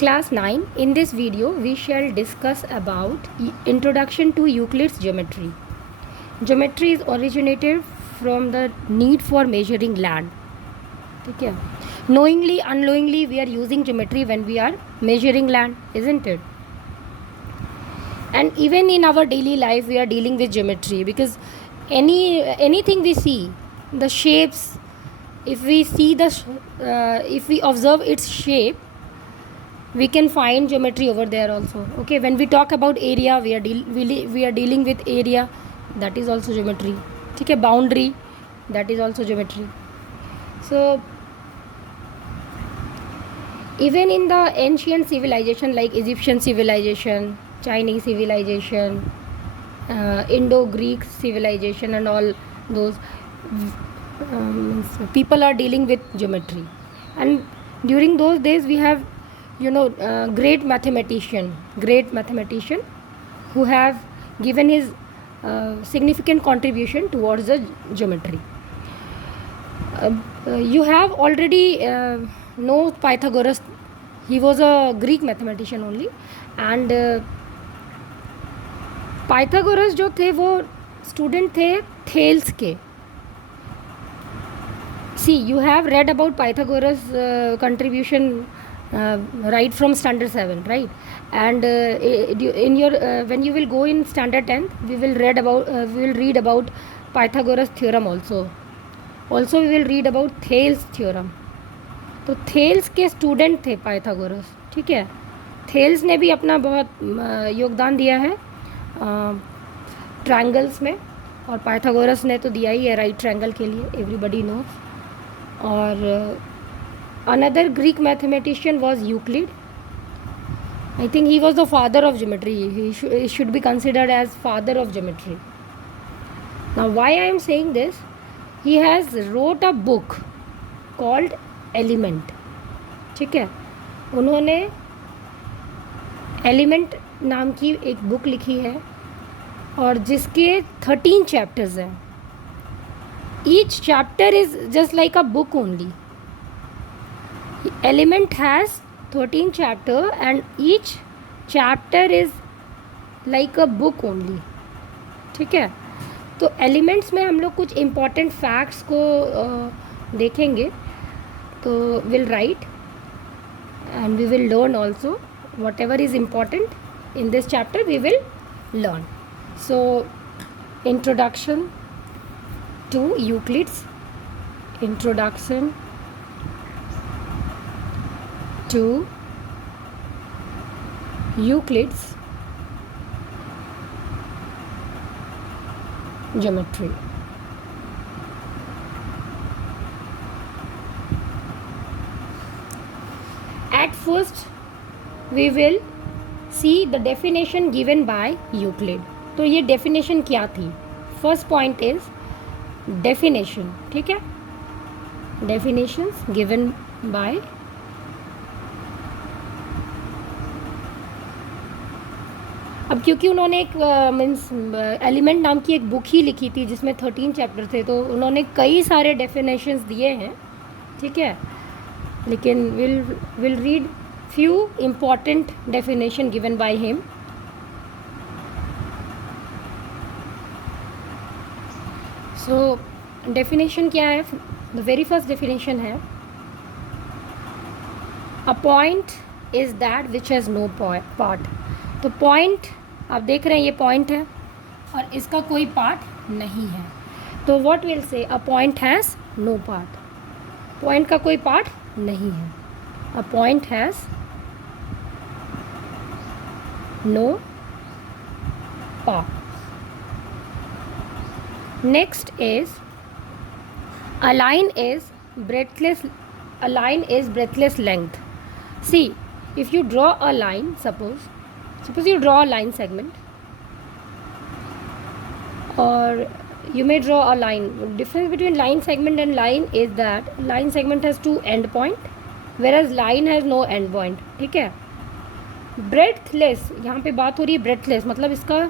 Class 9. In this video, we shall discuss about introduction to Euclid's geometry. Geometry is originated from the need for measuring land. ठीक है. Knowingly, unknowingly, we are using geometry when we are measuring land, isn't it? And even in our daily life, we are dealing with geometry because anything we see, the shapes, if we see if we observe its shape, we can find geometry over there also. Okay, when we talk about area, we are dealing with area, that is also geometry. ठीक है, boundary, that is also geometry. So even in the ancient civilization like Egyptian civilization, Chinese civilization, Indo-Greek civilization and all those, people are dealing with geometry. And during those days we have great mathematician who have given his significant contribution towards the geometry. You have already know Pythagoras. He was a Greek mathematician only, and Pythagoras जो थे वो student थे Thales के. See, you have read about Pythagoras contribution right from standard 7, right? And in your when you will go in standard 10th, we will read about Pythagoras theorem also we will read about Thales theorem. तो Thales के student थे Pythagoras. ठीक है, Thales ने भी अपना बहुत योगदान दिया है ट्रायंगल्स में, और पाइथागोरस ने तो दिया ही है राइट ट्रायंगल के लिए, एवरीबडी नोज. और another Greek mathematician was Euclid. I think he was the father of geometry. He should be considered as father of geometry. Now why I am saying this, he has wrote a book called Element. ठीक है, उन्होंने element नाम की एक book लिखी है और जिसके 13 चैप्टर्स हैं. Each chapter is just like a book only. Element has 13 chapter and each chapter is like a book only. ठीक है, तो एलिमेंट्स में हम लोग कुछ इम्पॉर्टेंट फैक्ट्स को देखेंगे. तो will write and we will learn also whatever is important in this chapter we will learn. So introduction to Euclid's, introduction to Euclid's geometry. At first we will see the definition given by Euclid. तो ये definition क्या थी? First point is definition. ठीक है, definitions given by अब क्योंकि उन्होंने एक मीन्स एलिमेंट नाम की एक बुक ही लिखी थी जिसमें 13 चैप्टर थे, तो उन्होंने कई सारे डेफिनेशंस दिए हैं. ठीक है, लेकिन will read few important definition given by him. So definition क्या है? द वेरी फर्स्ट डेफिनेशन है a point is that which has no part. तो पॉइंट आप देख रहे हैं, ये पॉइंट है और इसका कोई पार्ट नहीं है. तो what will say a point has no part. Point का कोई पार्ट नहीं है. A point has no part. Next is a line is breadthless. A line is breadthless length. See, if you draw a line, suppose you draw a line segment, or you may draw a line. Difference between line segment and line is that line segment has two end point whereas line has no end point. ठीक है, breadthless यहाँ पे बात हो रही है. breadthless मतलब इसका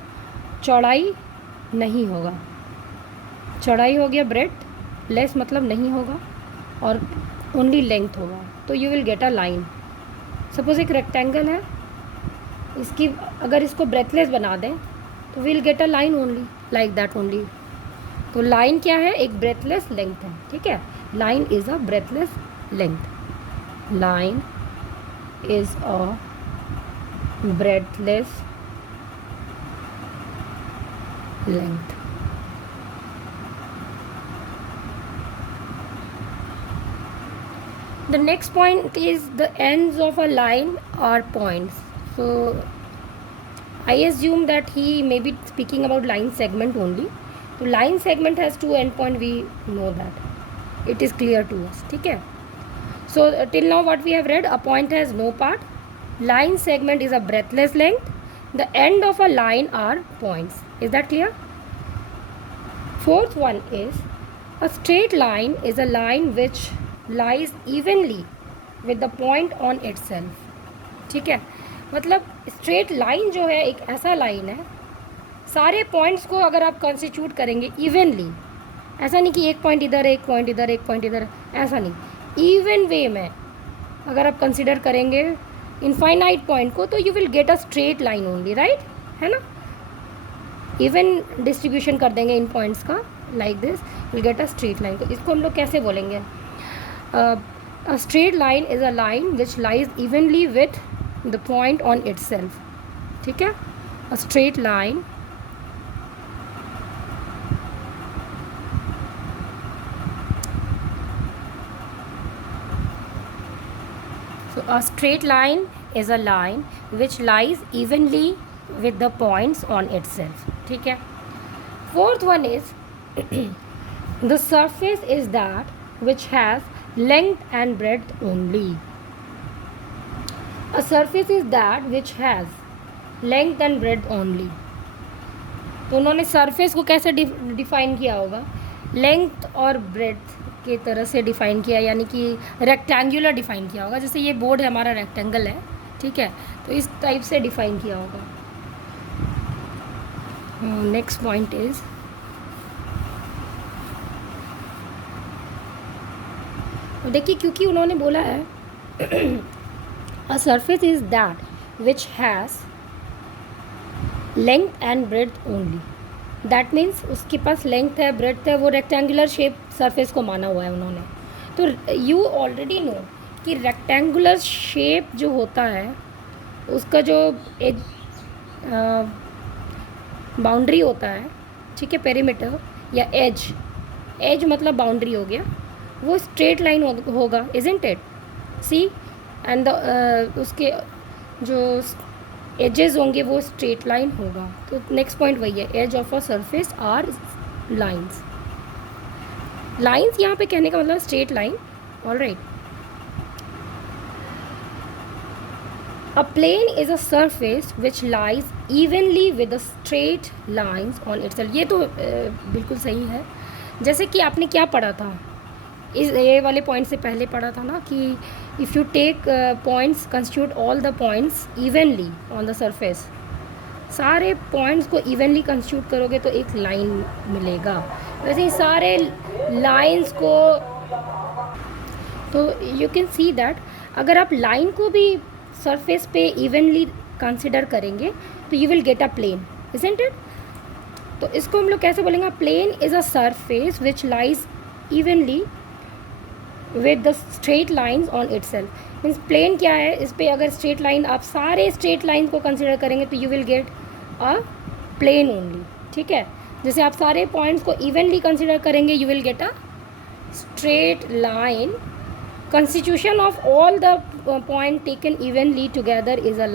चौड़ाई नहीं होगा. चौड़ाई हो गया breadth, less मतलब नहीं होगा, और ओनली लेंथ होगा. तो you will get a line. Suppose एक रेक्टेंगल है, इसकी अगर इसको ब्रेथलेस बना दें तो will get a line only like that only. तो लाइन क्या है? एक ब्रेथलेस लेंथ है, ठीक है। Line is a breadthless length, line is a breadthless length. The next point is the ends of a line are points. So I assume that he may be speaking about line segment only. So line segment has two end point, we know that. It is clear to us, ठीक है। So till now what we have read, a point has no part, line segment is a breathless length, the end of a line are points. Is that clear? Fourth one is a straight line is a line which lies evenly with the point on itself, ठीक है। मतलब straight line जो है एक ऐसा line है, सारे points को अगर आप कॉन्स्टिट्यूट करेंगे इवनली, ऐसा नहीं कि एक पॉइंट इधर एक पॉइंट इधर एक पॉइंट इधर, ऐसा नहीं, इवन वे में अगर आप कंसिडर करेंगे इनफाइनाइट पॉइंट को, तो you will get a straight line only, right, है ना। इवन डिस्ट्रीब्यूशन कर देंगे इन पॉइंट्स का like this, will get a straight line. तो इसको हम लोग कैसे बोलेंगे? A straight line is a line which lies evenly with the point on itself, ठीक है। A straight line so a straight line is a line which lies evenly with the points on itself, ठीक है। Fourth one is the surface is that which has length and breadth only. A surface is that which has length and breadth only. तो उन्होंने surface को कैसे define किया होगा? Length और breadth के तरह से डिफाइन किया, यानी कि रेक्टेंगुलर डिफाइन किया होगा। जैसे ये बोर्ड है हमारा रेक्टेंगल है, ठीक है, तो इस टाइप से डिफाइन किया होगा। नेक्स्ट पॉइंट इज देखिए, क्योंकि उन्होंने बोला है a surface is that which has length and breadth only, that means उसके पास लेंथ है, ब्रेड्थ है, वो रेक्टेंगुलर शेप सरफेस को माना हुआ है उन्होंने। तो यू ऑलरेडी नो कि रेक्टेंगुलर शेप जो होता है उसका जो एक बाउंड्री होता है, ठीक है, पेरीमीटर या एज, एज मतलब बाउंड्री हो गया, वो स्ट्रेट लाइन होगा, इजंट इट? सी एंड उसके जो एजेस होंगे वो स्ट्रेट लाइन होगा। तो नेक्स्ट पॉइंट वही है, edge of a surface are lines. Lines यहाँ पे कहने का मतलब straight line, alright. A plane is a surface which lies evenly with the straight lines on itself. ये तो बिल्कुल सही है। जैसे कि आपने क्या पढ़ा था, इस ये वाले पॉइंट से पहले पढ़ा था ना कि if you take points constitute all the points evenly on the surface, सारे पॉइंट्स को इवनली कंस्टिट्यूट करोगे तो एक लाइन मिलेगा। वैसे ही सारे लाइंस को, तो यू कैन सी दैट अगर आप लाइन को भी सरफेस पे इवनली कंसिडर करेंगे तो you will get a plane, isn't it? तो इसको हम लोग कैसे बोलेंगे? Plane is a surface which lies evenly with the straight lines on itself. Means plane क्या है, इस पर अगर स्ट्रेट लाइन, आप सारे स्ट्रेट लाइन को कंसिडर करेंगे तो you will get a plane only, ठीक है। जैसे आप सारे पॉइंट्स को इवनली कंसिडर करेंगे, you will get a straight line. constitution of all the point taken evenly together is a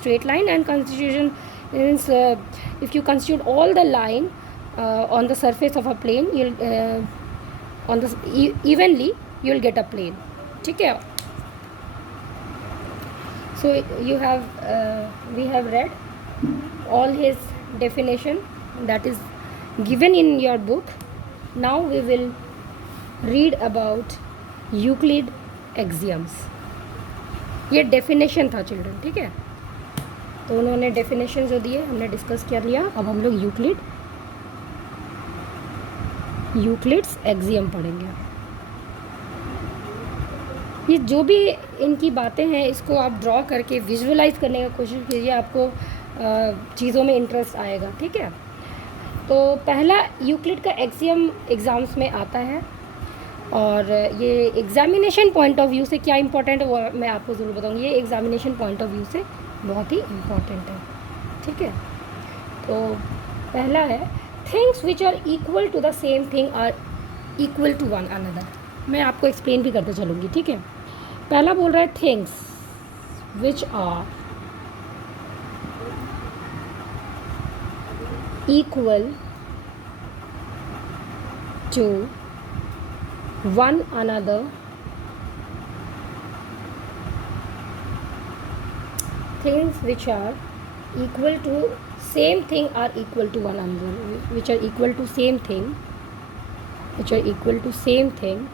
straight line, and constitution means if you constitute all the line on the surface of a plane, you'll on the evenly you'll get a plane, ठीक है। So you have we have read all his definition that is given in your book. Now we will read about Euclid axioms. ये definition था children, ठीक है। तो उन्होंने definition जो दिए हमने डिस्कस कर लिया। अब हम लोग यूक्लिड्स एक्सियम पढ़ेंगे। ये जो भी इनकी बातें हैं इसको आप ड्रॉ करके विजुअलाइज करने का कोशिश कीजिए, आपको चीज़ों में इंटरेस्ट आएगा, ठीक है। तो पहला यूक्लिड का एक्सियम एग्ज़ाम्स में आता है, और ये एग्ज़ामिनेशन पॉइंट ऑफ व्यू से क्या इंपॉर्टेंट है वो मैं आपको ज़रूर बताऊँगी। ये एग्ज़ामिनेशन पॉइंट ऑफ व्यू से बहुत ही इम्पॉर्टेंट है, ठीक है। तो पहला है things which are equal to the same thing are equal to one another. मैं आपको एक्सप्लेन भी करते चलूँगी, ठीक है। पहला बोल रहा है things which are equal to one another things which are equal to same thing are equal to one another, which are equal to same thing, which are equal to same thing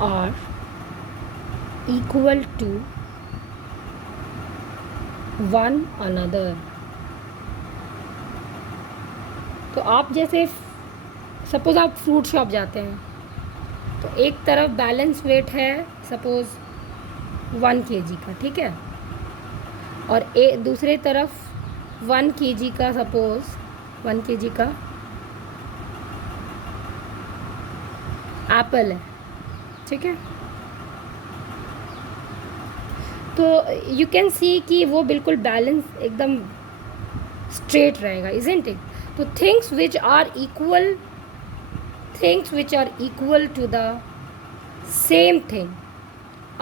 are equal to one another. तो आप जैसे suppose आप fruit shop जाते हैं, तो एक तरफ balance wait है सपोज़ 1 kg का, ठीक है, और दूसरे तरफ 1 kg का सपोज़ 1 kg का एप्पल है, ठीक है। तो यू कैन सी कि वो बिल्कुल बैलेंस एकदम स्ट्रेट रहेगा, इज़न्ट इट। तो things which are equal to the same thing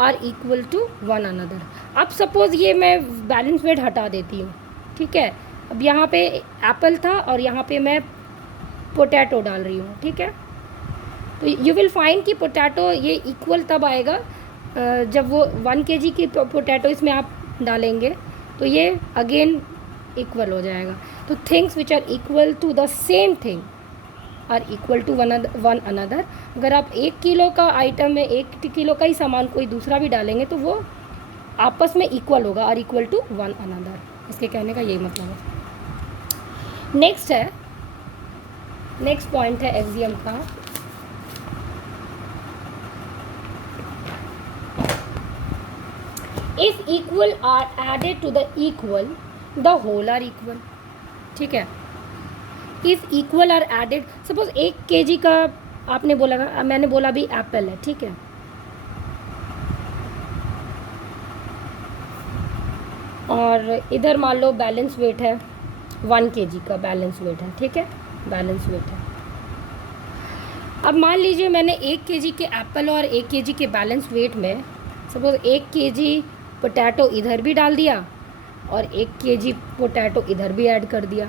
are equal to one another. अब सपोज़ ये मैं बैलेंस वेट हटा देती हूँ, ठीक है। अब यहाँ पे एप्पल था और यहाँ पे मैं पोटैटो डाल रही हूँ, ठीक है। तो यू विल फाइंड कि पोटैटो ये इक्वल तब आएगा जब वो 1 kg की पोटैटो इसमें आप डालेंगे तो ये अगेन इक्वल हो जाएगा। तो things which are equal to the same thing are equal to one another. अगर आप 1 किलो का आइटम में 1 किलो का ही सामान कोई दूसरा भी डालेंगे तो वो आपस में इक्वल होगा, are equal to one another. इसके कहने का यही मतलब है। नेक्स्ट पॉइंट है एक्सियम का, if equal are added to the equal the whole are equal, ठीक है। If equal are added, suppose 1 kg का आपने बोला ना, मैंने बोला भी एप्पल है, ठीक है। और इधर मान लो बैलेंस वेट है 1 kg का बैलेंस वेट है, ठीक है, बैलेंस वेट है। अब मान लीजिए मैंने 1 kg के एप्पल और 1 kg के बैलेंस वेट में सपोज 1 kg पोटैटो इधर भी डाल दिया और 1 kg पोटैटो इधर भी ऐड कर दिया।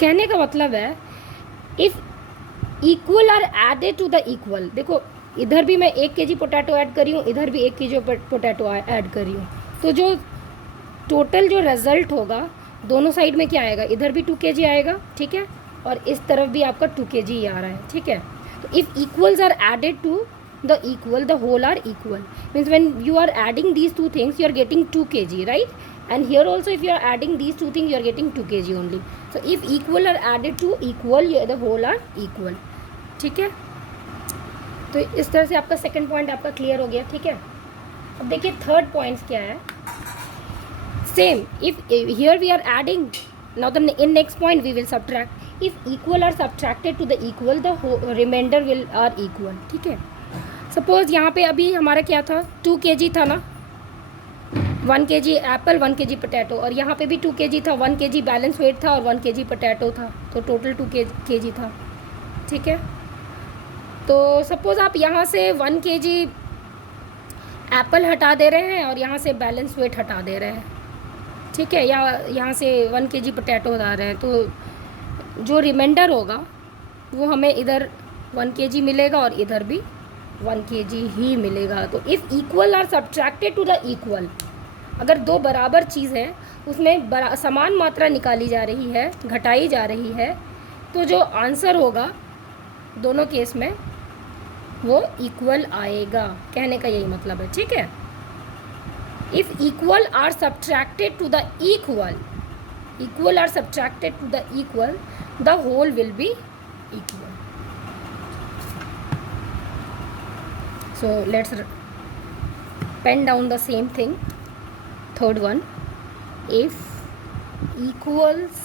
कहने का मतलब है if equal are added to the equal, देखो इधर भी मैं 1 kg पोटैटो ऐड करी हूँ, इधर भी 1 kg पोटैटो ऐड करी हूँ, तो जो टोटल जो रिज़ल्ट होगा दोनों साइड में क्या आएगा, इधर भी 2 kg आएगा, ठीक है, और इस तरफ भी आपका 2 kg ही आ रहा है, ठीक है। तो if equals are added to the equal, the whole are equal, means when you are adding these two things you are getting 2 kg, right? And here also if you are adding these two things you are getting 2 kg only. So if equal are added to equal, the whole are equal, ठीक है। तो इस तरह से आपका second point आपका clear हो गया, ठीक है। अब देखिए थर्ड पॉइंट क्या है, same if here we are adding, now the in next point we will subtract. If equal are subtracted to the equal, the remainder will are equal, ठीक है। सपोज़ यहाँ पे अभी हमारा क्या था, 2 kg था ना, 1 kg एप्पल 1 kg पोटैटो, और यहाँ पे भी 2 kg था, 1 kg बैलेंस वेट था और 1 kg पोटैटो था, तो टोटल 2 kg था, ठीक है। तो सपोज़ आप यहाँ से 1 kg एप्पल हटा दे रहे हैं और यहाँ से बैलेंस वेट हटा दे रहे हैं, ठीक है, या यहाँ से 1 kg पोटैटो हटा रहे हैं, तो जो रिमाइंडर होगा वो हमें इधर 1 kg मिलेगा और इधर भी 1 kg ही मिलेगा। तो if equal are subtracted to the equal, अगर दो बराबर चीज़ है उसमें समान मात्रा निकाली जा रही है, घटाई जा रही है, तो जो आंसर होगा दोनों केस में वो इक्वल आएगा। कहने का यही मतलब है, ठीक है। If equal are subtracted to the equal are subtracted to the equal, the whole will be equal. So let's pen down the same thing. Third one, if equals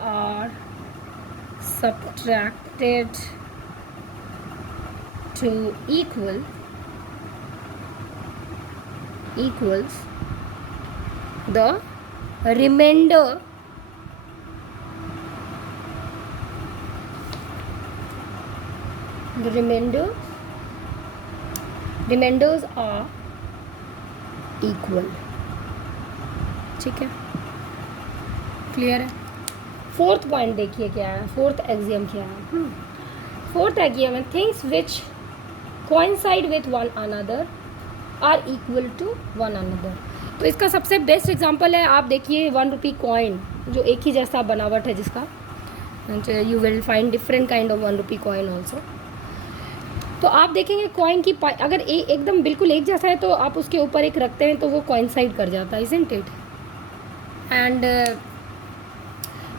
are subtracted to equals, the remainders are equal. ठीक है, clear है. Fourth point देखिए क्या है, fourth axiom क्या है. Fourth axiom है things which coincide with one another are equal to one another. तो इसका सबसे बेस्ट एग्जांपल है, आप देखिए 1 रुपी कॉइन जो एक ही जैसा बनावट है जिसका, you will find different kind of 1 rupee coin also. तो आप देखेंगे कॉइन की अगर एकदम बिल्कुल एक जैसा है तो आप उसके ऊपर एक रखते हैं तो वो कोइंसाइड कर जाता है, isn't it. And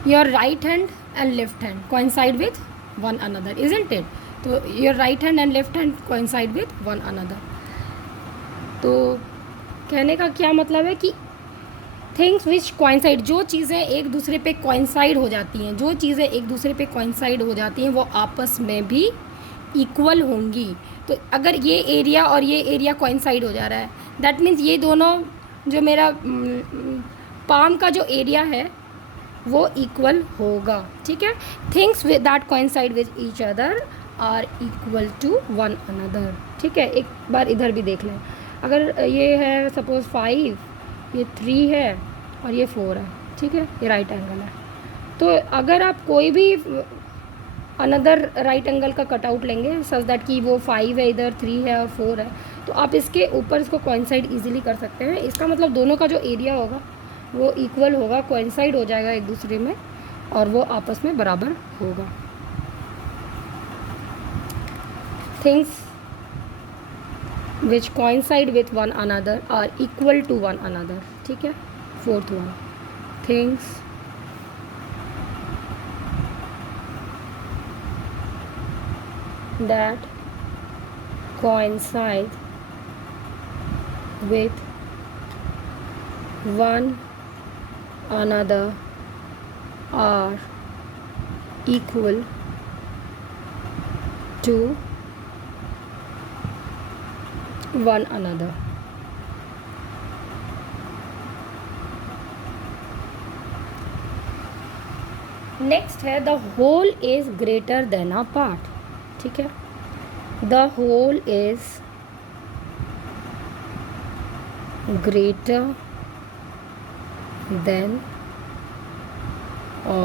your right hand and left hand coincide with one another, isn't it. तो your right hand and left hand coincide with one another. तो कहने का क्या मतलब है कि थिंग्स विच कोइंसाइड, जो चीज़ें एक दूसरे पे कोइंसाइड हो जाती हैं, जो चीज़ें एक दूसरे पे कोइंसाइड हो जाती हैं वो आपस में भी इक्वल होंगी. तो अगर ये एरिया और ये एरिया कोइंसाइड हो जा रहा है, दैट मीन्स ये दोनों जो मेरा पाम का जो एरिया है वो इक्वल होगा. ठीक है, things with that coincide with each other are equal to one another. ठीक है, एक बार इधर भी देख लें. अगर ये है सपोज 5, ये 3 है और ये 4 है. ठीक है, ये राइट एंगल है. तो अगर आप कोई भी अनदर राइट एंगल का कटआउट लेंगे सच दैट कि वो 5 है इधर, 3 है और 4 है, तो आप इसके ऊपर इसको कोइंसाइड इजीली कर सकते हैं. इसका मतलब दोनों का जो एरिया होगा वो इक्वल होगा, कोइंसाइड हो जाएगा एक दूसरे में और वो आपस में बराबर होगा. Things which coincide with one another are equal to one another. ठीक है, fourth one, things that coincide with one another are equal to one another. Next है the whole is greater than a part. ठीक है, the whole is greater than a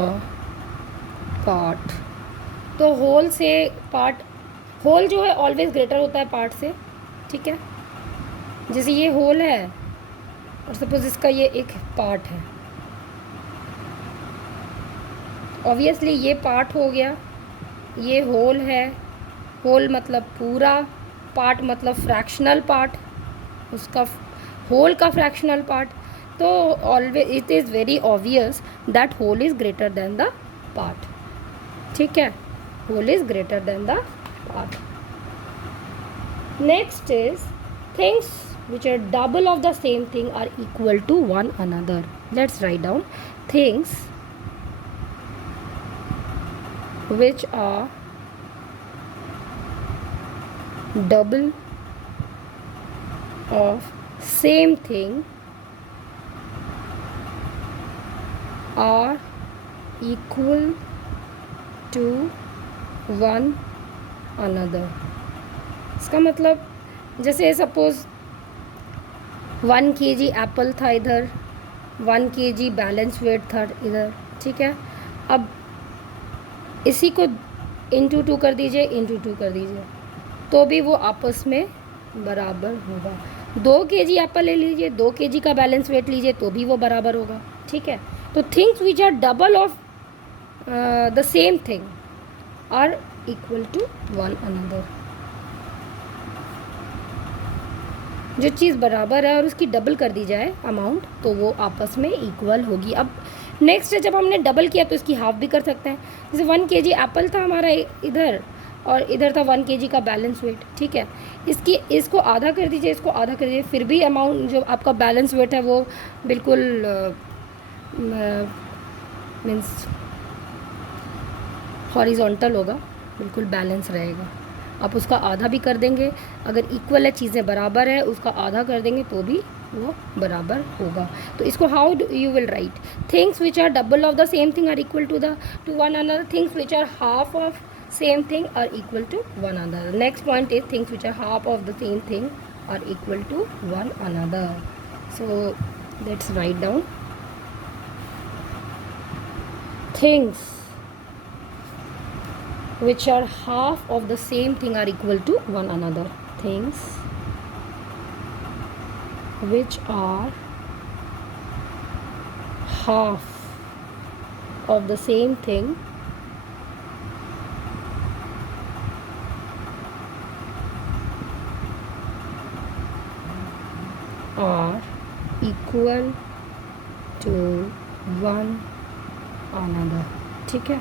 part. तो whole से part, whole जो है always greater होता है part से. ठीक है, जैसे ये होल है और सपोज इसका ये एक पार्ट है, ऑब्वियसली ये पार्ट हो गया, ये होल है. होल मतलब पूरा, पार्ट मतलब फ्रैक्शनल पार्ट, उसका होल का फ्रैक्शनल पार्ट. तो always it is very obvious that whole is greater than the part. ठीक है, whole is greater than the part. Next is things which are double of the same thing are equal to one another. Let's write down things which are double of same thing are equal to one another. इसका मतलब जैसे suppose 1 kg Apple था इधर, 1 kg balance wait था इधर. ठीक है, अब इसी को इंटू 2 कर दीजिए, इंटू 2 कर दीजिए, तो भी वो आपस में बराबर होगा. 2 kg एप्पल ले लीजिए, 2 kg का बैलेंस वेट लीजिए, तो भी वो बराबर होगा. ठीक है, तो things which are double of the same thing are equal to one another. जो चीज़ बराबर है और उसकी डबल कर दी जाए अमाउंट, तो वो आपस में इक्वल होगी. अब नेक्स्ट है, जब हमने डबल किया तो इसकी हाफ भी कर सकते हैं. जैसे 1 kg एप्पल था हमारा इधर, और इधर था 1 kg का बैलेंस वेट, ठीक है। इसको आधा कर दीजिए, इसको आधा कर दीजिए, फिर भी अमाउंट जो आपका बैलेंस वेट है वो बिल्कुल मीन्स हॉरिजॉन्टल होगा, बिल्कुल बैलेंस रहेगा। आप उसका आधा भी कर देंगे, अगर इक्वल है, चीज़ें बराबर है, उसका आधा कर देंगे तो भी वो बराबर होगा। तो इसको how you will write, things which are double of the same thing are equal to one another, things which are half of same thing are equal to one another. Next point is things which are half of the same thing are equal to one another. So let's write down things which are half of the same thing are equal to one another. Things which are half of the same thing are equal to one another, ठीक है।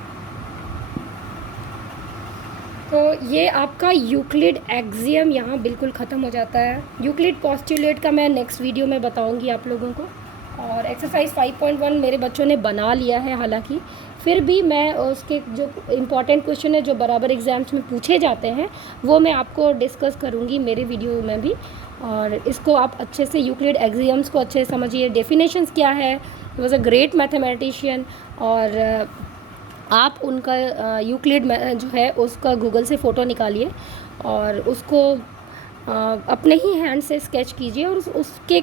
तो ये आपका Euclid axiom यहाँ बिल्कुल ख़त्म हो जाता है। यूक्लिड पोस्टुलेट का मैं नेक्स्ट वीडियो में बताऊँगी आप लोगों को। और एक्सरसाइज 5.1 मेरे बच्चों ने बना लिया है, हालांकि फिर भी मैं उसके जो इम्पॉर्टेंट क्वेश्चन है जो बराबर एग्ज़ाम्स में पूछे जाते हैं वो मैं आपको डिस्कस करूँगी मेरे वीडियो में भी। और इसको आप अच्छे से यूक्लिड एक्सियम्स को अच्छे से समझिए, डेफिनेशंस क्या है, he was a great mathematician. और आप उनका यूक्लिड जो है उसका गूगल से फ़ोटो निकालिए और उसको अपने ही हैंड से स्केच कीजिए और उसके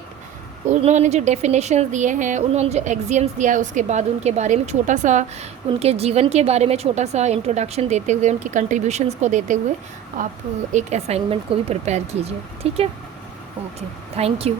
उन्होंने जो डेफिनेशंस दिए हैं, उन्होंने जो एक्सियम्स दिया है, उसके बाद उनके बारे में छोटा सा, उनके जीवन के बारे में छोटा सा इंट्रोडक्शन देते हुए, उनकी कंट्रीब्यूशंस को देते हुए आप एक असाइनमेंट को भी प्रिपेयर कीजिए, ठीक है। Okay, thank you.